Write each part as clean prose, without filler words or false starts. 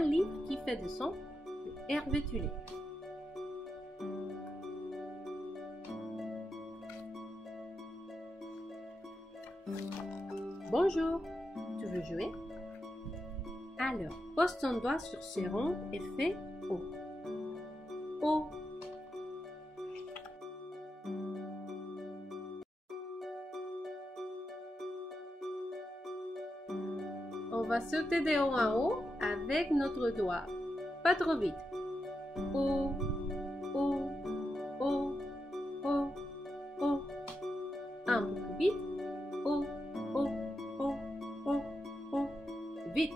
un livre qui fait des sons de Hervé Tulé. Bonjour, tu veux jouer? Alors, pose ton doigt sur ce rond et fais O. O. On va sauter de haut en haut avec notre doigt. Pas trop vite. O, O, O, O, O. Un peu plus vite. O, O, O, O, O. Vite.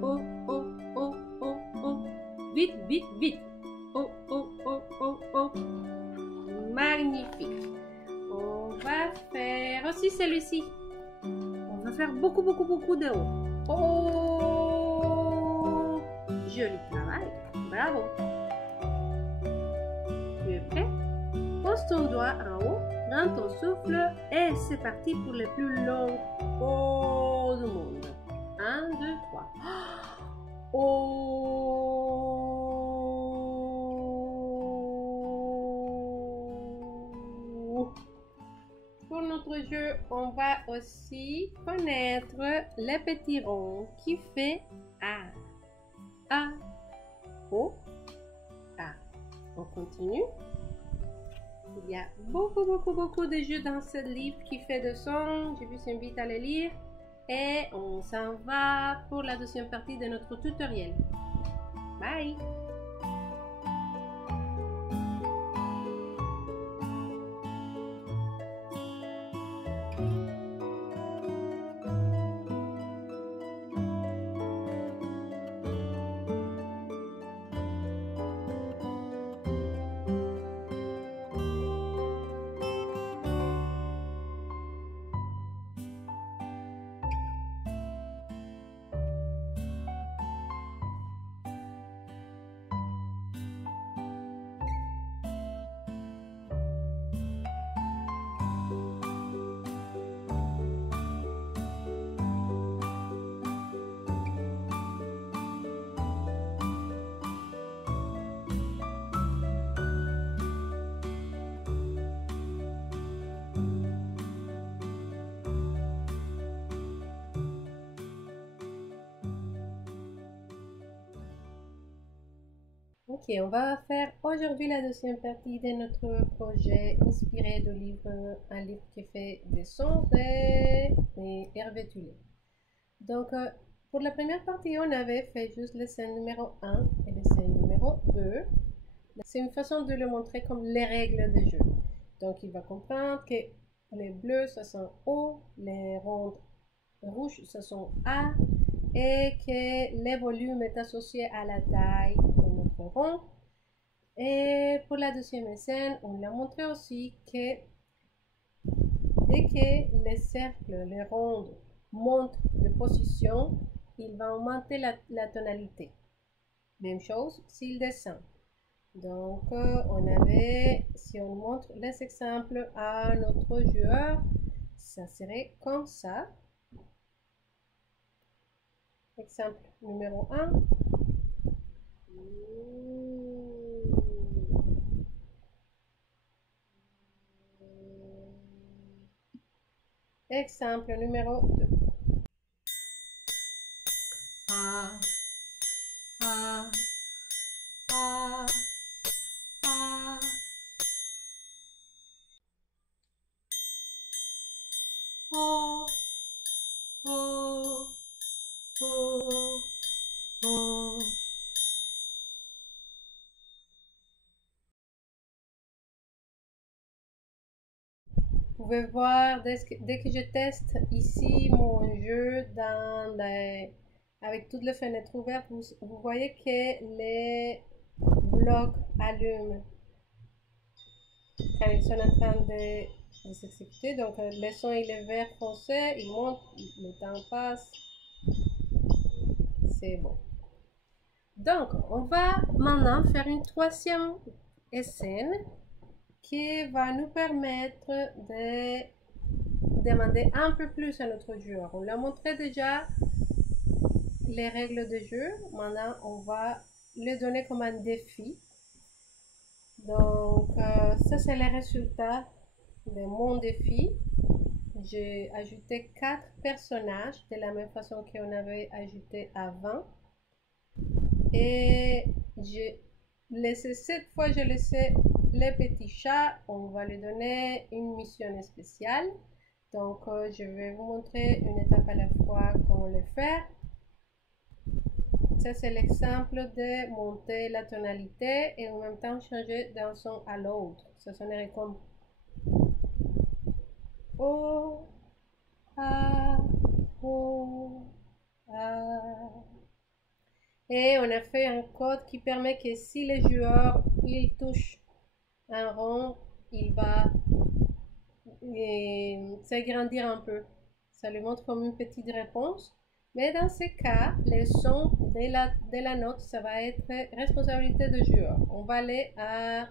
O, O, O, O, O. Vite, vite, vite. O, O, O, O, O. Magnifique. On va faire aussi celui-ci. On va faire beaucoup de haut. Oh! Joli travail. Bravo. Tu es prêt? Pose ton doigt en haut, prends ton souffle et c'est parti pour le plus long O du monde. 1, 2, 3. O. Pour notre jeu, on va aussi connaître les petits ronds qui fait A. A. O. A. On continue. Il y a beaucoup de jeux dans ce livre qui fait de sons. Je vous invite à les lire. Et on s'en va pour la deuxième partie de notre tutoriel. Bye! Ok, on va faire aujourd'hui la deuxième partie de notre projet inspiré du livre, un livre qui fait des sons de Hervé Tulé. Donc, pour la première partie, on avait fait juste le scène numéro 1 et le scène numéro 2. C'est une façon de le montrer comme les règles du jeu. Donc, il va comprendre que les bleus, ça sont O, les rondes rouges, ça sont A, et que le volume est associé à la taille de notre rond. Et pour la deuxième scène, on l'a montré aussi que dès que les cercles, les rondes montent de position, il va augmenter la tonalité. Même chose s'il descend. Donc, on avait, si on montre les exemples à notre joueur, ça serait comme ça. Exemple numéro 1. Exemple numéro 2. A, A, A, A. O, O, O, O. Vous pouvez voir dès que je teste ici mon jeu avec toutes les fenêtres ouvertes, vous voyez que les blocs allument quand ils sont en train de s'exécuter. Donc le son il est vert foncé, il monte, le temps passe, c'est bon. Donc on va maintenant faire une troisième scène qui va nous permettre de demander un peu plus à notre joueur. On l'a montré déjà les règles de jeu. Maintenant, on va le donner comme un défi. Donc, ça, c'est les résultats de mon défi. J'ai ajouté 4 personnages de la même façon qu'on avait ajouté avant. Et j'ai laissé, cette fois, j'ai laissé le petit chat. On va lui donner une mission spéciale. Donc, je vais vous montrer une étape à la fois comment le faire. Ça, c'est l'exemple de monter la tonalité et en même temps changer d'un son à l'autre. Ça sonnerait comme O, A, O, A. Et on a fait un code qui permet que si le joueur il touche un rond, il va s'agrandir un peu. Ça lui montre comme une petite réponse. Mais dans ce cas, le son de la note, ça va être responsabilité du joueur. On va aller à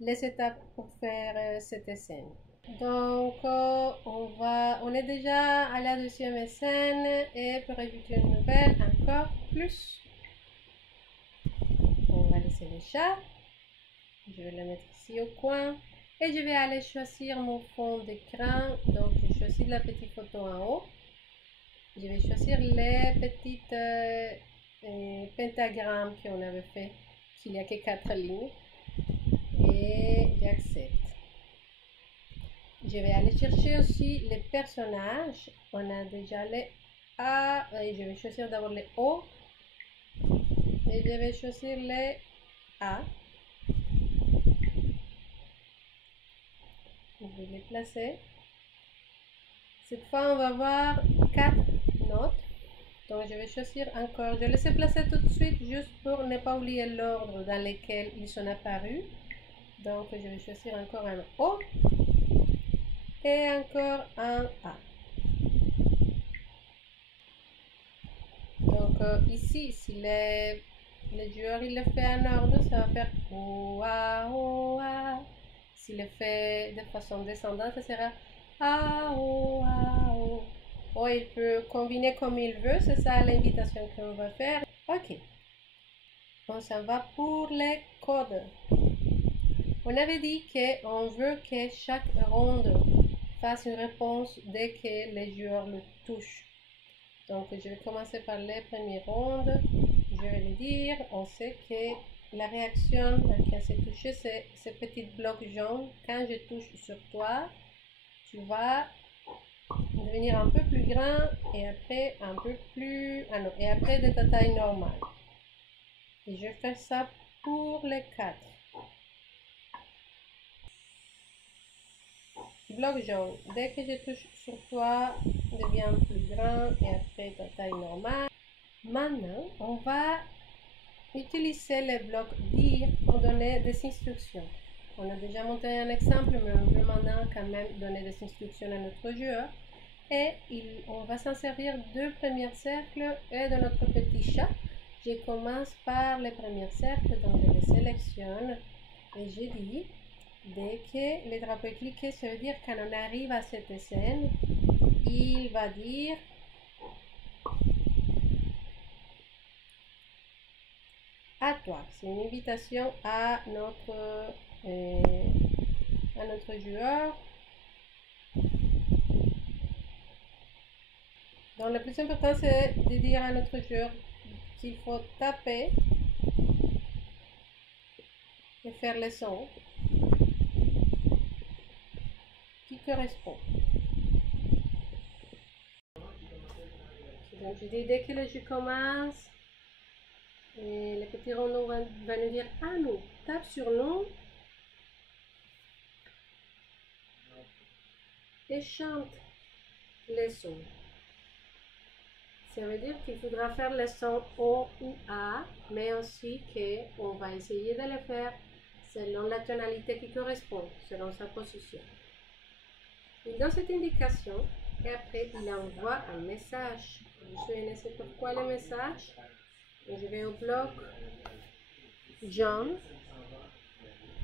les étapes pour faire cette scène. Donc, on est déjà à la deuxième scène et pour ajouter une nouvelle, encore plus. On va laisser le chat. Je vais le mettre ici au coin. Et je vais aller choisir mon fond d'écran. Donc, je choisis la petite photo en haut. Je vais choisir les petites pentagrammes qu'on avait fait, qu'il n'y a que 4 lignes. Et j'accepte. Je vais aller chercher aussi les personnages. On a déjà les A. Et je vais choisir d'abord les O. Et je vais choisir les A. Je vais les placer. Cette fois, on va voir 4 notes. Donc, je vais choisir encore. Je les ai placés tout de suite juste pour ne pas oublier l'ordre dans lequel ils sont apparus. Donc, je vais choisir encore un O et encore un A. Donc, ici, si le joueur il le fait en ordre, ça va faire O, A, O, A. S'il le fait de façon descendante, ça sera A, O, A, O. Ou il peut combiner comme il veut, c'est ça l'invitation qu'on va faire. Ok. On s'en va pour les codes. On avait dit qu'on veut que chaque ronde fasse une réponse dès que les joueurs le touchent. Donc, je vais commencer par les premières rondes. Je vais le dire. On sait que la réaction quand c'est touché, c'est ce petit bloc jaune. Quand je touche sur toi, tu vas devenir un peu plus grand et après un peu plus... Ah non, et après de ta taille normale. Et je fais ça pour les 4. Bloc jaune, dès que je touche sur toi, devient plus grand et après ta taille normale. Maintenant, on va utiliser le bloc dire pour donner des instructions. On a déjà montré un exemple, mais on veut maintenant quand même donner des instructions à notre joueur. Et on va s'en servir du premier cercle et de notre petit chat. Je commence par le premier cercle, donc je le sélectionne et je dis, dès que le drapeau est cliqué, ça veut dire quand on arrive à cette scène, il va dire à toi. C'est une invitation à notre joueur. Donc le plus important c'est de dire à notre joueur qu'il faut taper et faire le son qui correspond. Donc je dis dès que le jeu commence, et le petit rond va nous dire ah non, tape sur non et chante les sons. Ça veut dire qu'il faudra faire le son O ou A, mais aussi qu'on va essayer de le faire selon la tonalité qui correspond, selon sa position. Il donne cette indication et après il envoie un message. Je ne sais pas pourquoi le message. Je vais au bloc John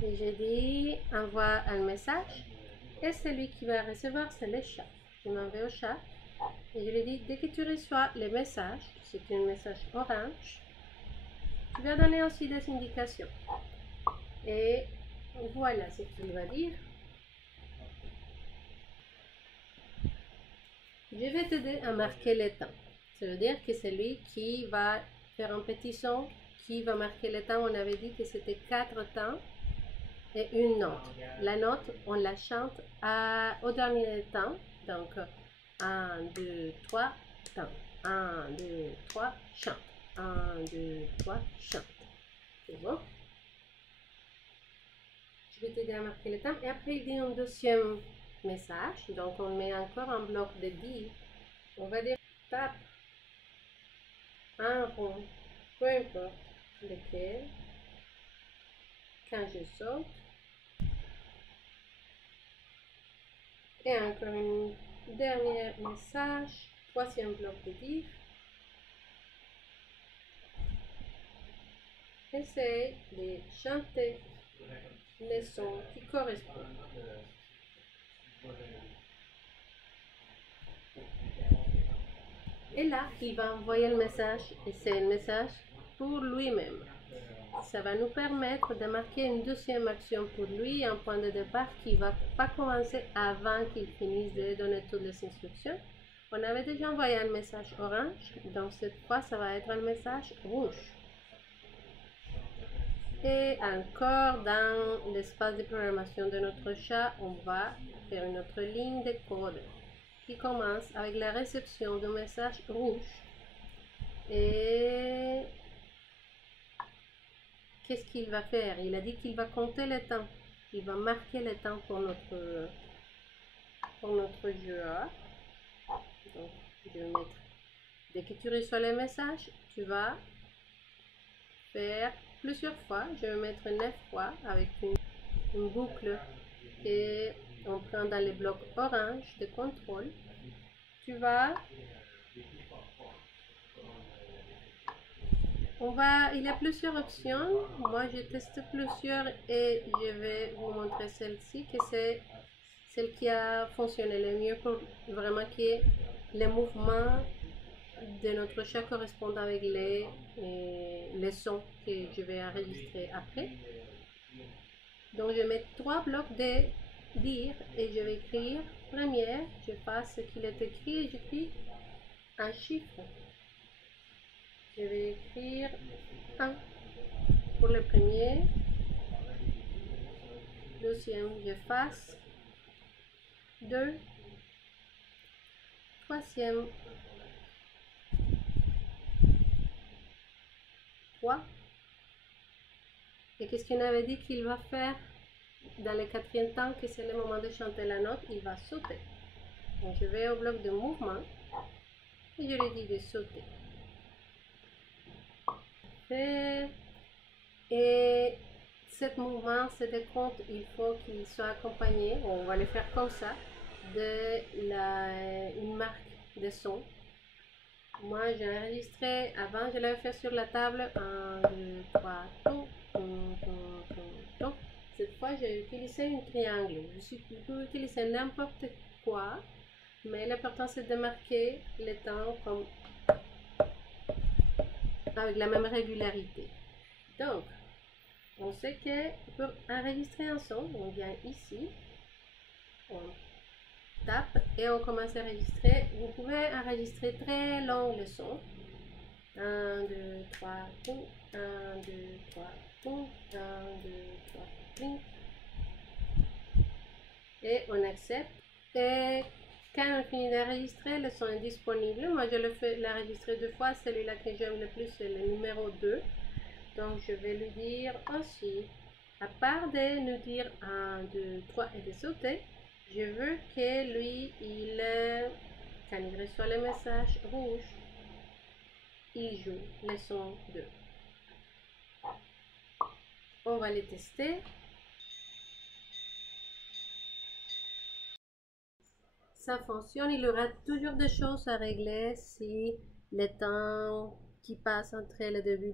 et je dis envoie un message et celui qui va recevoir c'est le chat. Je m'en vais au chat Et je lui dis, dès que tu reçois le message, c'est un message orange, tu vas donner aussi des indications. Et voilà ce qu'il va dire. Je vais t'aider à marquer les temps. Ça veut dire que c'est lui qui va faire un petit son, qui va marquer les temps. On avait dit que c'était 4 temps et une note. La note, on la chante au dernier temps. Donc, 1, 2, 3, temps. 1, 2, 3, chante. 1, 2, 3, chante. C'est bon? Je vais t'aider à marquer le temps. Et après, il dit un deuxième message. Donc, on met encore un bloc de 10. On va dire tape un rond, peu importe lequel. Quand je saute. Et encore un dernier message. Troisième bloc de 10. Essaye de chanter les sons qui correspondent. Et là, il va envoyer le message, et c'est un message pour lui-même. Ça va nous permettre de marquer une deuxième action pour lui, un point de départ qui ne va pas commencer avant qu'il finisse de donner toutes les instructions. On avait déjà envoyé un message orange, donc cette fois, ça va être un message rouge. Et encore dans l'espace de programmation de notre chat, on va faire une autre ligne de code qui commence avec la réception du message rouge. Et qu'est-ce qu'il va faire? Il a dit qu'il va compter le temps. Il va marquer le temps pour notre joueur. Donc, je vais mettre. Dès que tu reçois le message, tu vas faire plusieurs fois. Je vais mettre 9 fois avec une boucle et on prend dans les blocs orange de contrôle. Tu vas. Il y a plusieurs options. Moi, je teste plusieurs et je vais vous montrer celle-ci, que c'est celle qui a fonctionné le mieux pour vraiment que les mouvements de notre chat correspondent avec les sons que je vais enregistrer après. Donc, je mets 3 blocs de dire et je vais écrire. Première, je passe ce qu'il est écrit et j'écris un chiffre. Je vais écrire 1 pour le premier. Deuxième, j'efface 2. Troisième, 3. Et qu'est-ce qu'on avait dit qu'il va faire dans le quatrième temps, que c'est le moment de chanter la note, il va sauter. Donc je vais au bloc de mouvement et je lui dis de sauter. Et ce mouvement, ce décompte, il faut qu'il soit accompagné, on va le faire comme ça, une marque de son. Moi, j'ai enregistré, avant je l'avais fait sur la table, 1, 2, 3, tout. Cette fois, j'ai utilisé un triangle. Je peux utiliser n'importe quoi, mais l'important c'est de marquer le temps comme avec la même régularité. Donc, on sait que pour enregistrer un son, on vient ici, on tape et on commence à enregistrer. Vous pouvez enregistrer très long le son. 1, 2, 3, tout. 1, 2, 3, tout. 1, 2, 3, tout. Et on accepte. Et quand on finit d'enregistrer, le son est disponible. Moi, je l'ai enregistré 2 fois. Celui-là que j'aime le plus, c'est le numéro 2. Donc, je vais lui dire aussi, à part de nous dire 1, 2, 3 et de sauter, je veux que lui, quand il reçoit le message rouge, il joue le son 2. On va les tester. Ça fonctionne, il y aura toujours des choses à régler si le temps qui passe entre le début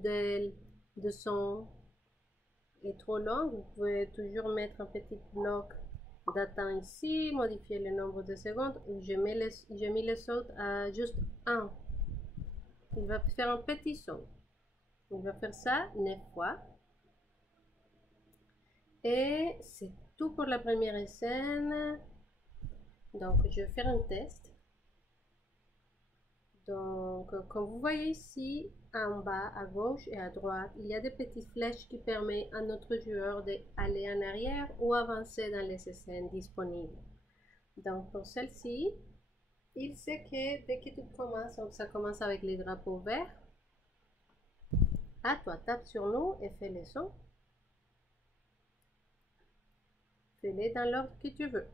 de son est trop long. Vous pouvez toujours mettre un petit bloc d'attente ici, modifier le nombre de secondes. J'ai mis le saut à juste 1. Il va faire un petit saut. On va faire ça 9 fois. Et c'est tout pour la première scène. Donc, je vais faire un test. Donc, comme vous voyez ici, en bas, à gauche et à droite, il y a des petites flèches qui permettent à notre joueur d'aller en arrière ou avancer dans les scènes disponibles. Donc, pour celle-ci, il sait que dès que tu commences, donc ça commence avec les drapeaux verts. À toi, tape sur nous et fais les sons. Fais-les dans l'ordre que tu veux.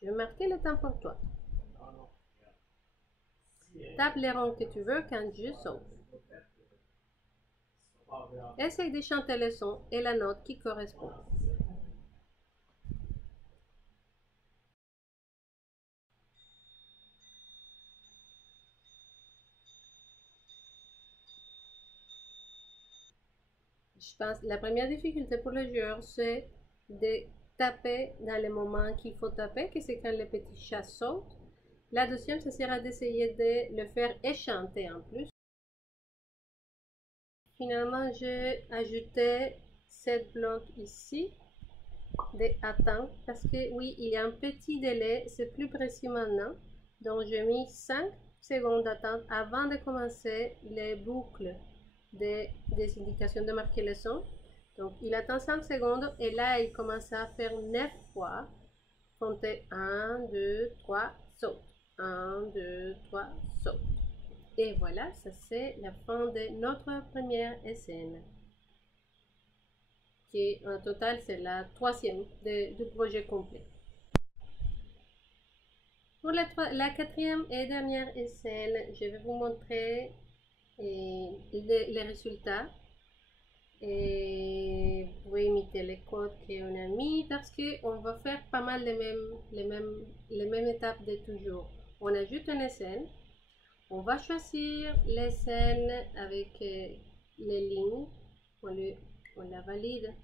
Je vais marquer le temps pour toi. Tape les rangs que tu veux quand je saute. Essaye de chanter le son et la note qui correspond. Je pense que la première difficulté pour le joueur, c'est de taper dans les moments qu'il faut taper, que c'est quand le petit chat saute. La deuxième, ce sera d'essayer de le faire et chanter en plus. Finalement, j'ai ajouté 7 blocs ici d'attente parce que oui, il y a un petit délai, c'est plus précis maintenant. Donc, j'ai mis 5 secondes d'attente avant de commencer les boucles des indications de marquer le son. Donc, il attend 5 secondes et là, il commence à faire 9 fois. Comptez 1, 2, 3, saute. 1, 2, 3, saute. Et voilà, ça c'est la fin de notre première scène. Qui en total, c'est la troisième du projet complet. Pour la quatrième et dernière scène, je vais vous montrer les résultats. Et vous pouvez imiter les codes qu'on a mis parce qu'on va faire pas mal les mêmes étapes de toujours. On ajoute une scène, on va choisir les scènes avec les lignes, on la valide,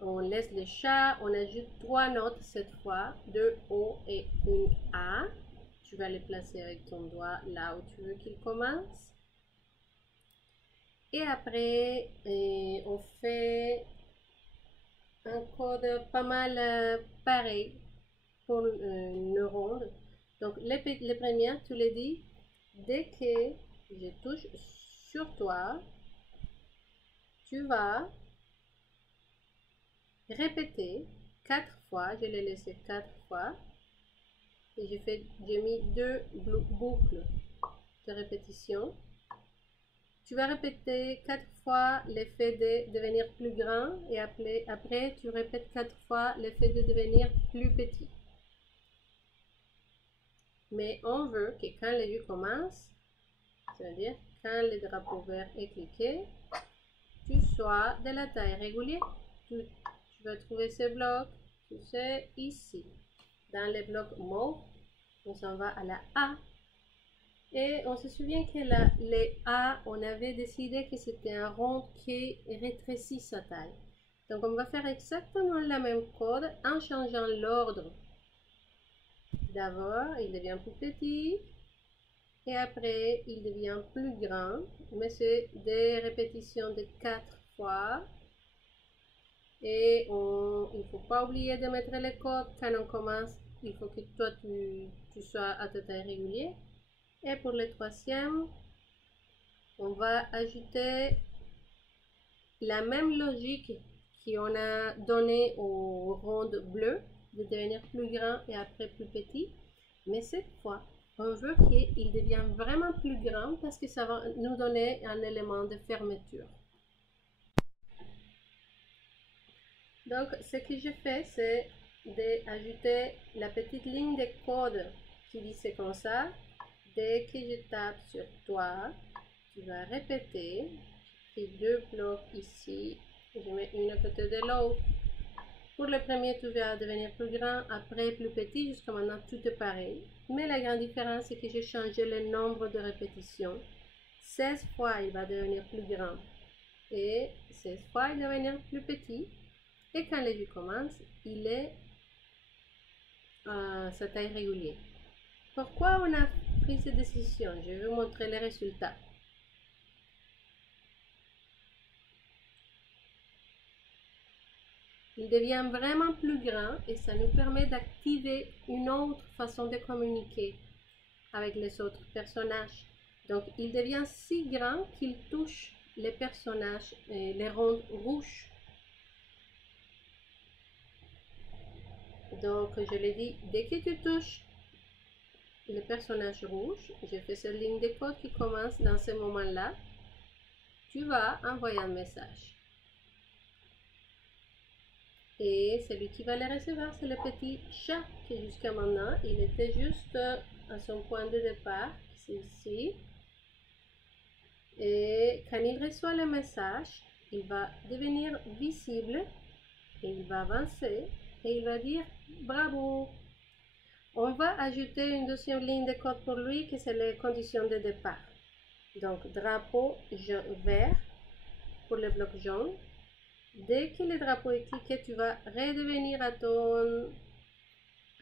on laisse le chat, on ajoute 3 notes cette fois, 2 O et une A. Tu vas les placer avec ton doigt là où tu veux qu'il commence. Et après, on fait un code pas mal pareil pour une ronde. Donc, les premières, tu les dis, dès que je touche sur toi, tu vas répéter 4 fois. Je l'ai laissé 4 fois. Et j'ai mis 2 boucles de répétition. Tu vas répéter 4 fois l'effet de devenir plus grand et après tu répètes 4 fois l'effet de devenir plus petit. Mais on veut que quand le jeu commence, c'est-à-dire quand le drapeau vert est cliqué, tu sois de la taille régulière. Tu vas trouver ce bloc, tu sais, ici. Dans les blocs mauves, on s'en va à la A. Et on se souvient que les A, on avait décidé que c'était un rond qui rétrécit sa taille. Donc on va faire exactement le même code en changeant l'ordre. D'abord, il devient plus petit. Et après, il devient plus grand. Mais c'est des répétitions de 4 fois. Et il ne faut pas oublier de mettre les codes quand on commence. Il faut que toi, tu sois à ta taille régulière. Et pour le troisième, on va ajouter la même logique qu'on a donnée aux rondes bleues, de devenir plus grand et après plus petit. Mais cette fois, on veut qu'il devienne vraiment plus grand parce que ça va nous donner un élément de fermeture. Donc, ce que je fais, c'est d'ajouter la petite ligne de code qui dit c'est comme ça. Dès que je tape sur toi, tu vas répéter. J'ai 2 blocs ici. Je mets une à côté de l'autre. Pour le premier, tu vas devenir plus grand, après plus petit. Jusqu'à maintenant, tout est pareil. Mais la grande différence, c'est que j'ai changé le nombre de répétitions. 16 fois, il va devenir plus grand. Et 16 fois, il va devenir plus petit. Et quand le jus commence, il est à sa taille régulière. Pourquoi on a pris cette décision? Je vais vous montrer les résultats. Il devient vraiment plus grand et ça nous permet d'activer une autre façon de communiquer avec les autres personnages. Donc, il devient si grand qu'il touche les personnages, les ronds rouges. Donc, je l'ai dit, dès que tu touches le personnage rouge, je fais cette ligne de code qui commence dans ce moment-là, tu vas envoyer un message. Et celui qui va le recevoir, c'est le petit chat qui jusqu'à maintenant, il était juste à son point de départ, c'est ici. Et quand il reçoit le message, il va devenir visible et il va avancer et il va dire bravo. On va ajouter une deuxième ligne de code pour lui qui c'est les conditions de départ. Donc drapeau vert pour le bloc jaune. Dès que le drapeau est cliqué, tu vas redevenir à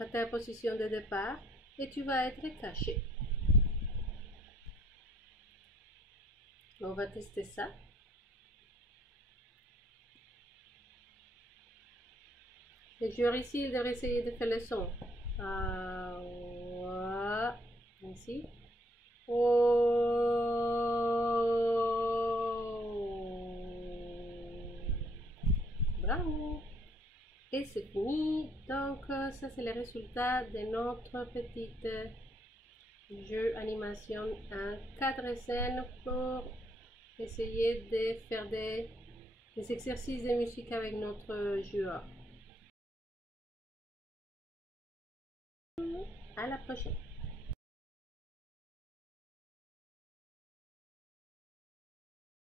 ta position de départ et tu vas être caché. On va tester ça. Le joueur ici, il devrait essayer de faire le son. Ici. Bravo. Et c'est fini. Donc, ça, c'est le résultat de notre petit jeu animation en 4 scènes pour essayer de faire des exercices de musique avec notre joueur. À la prochaine.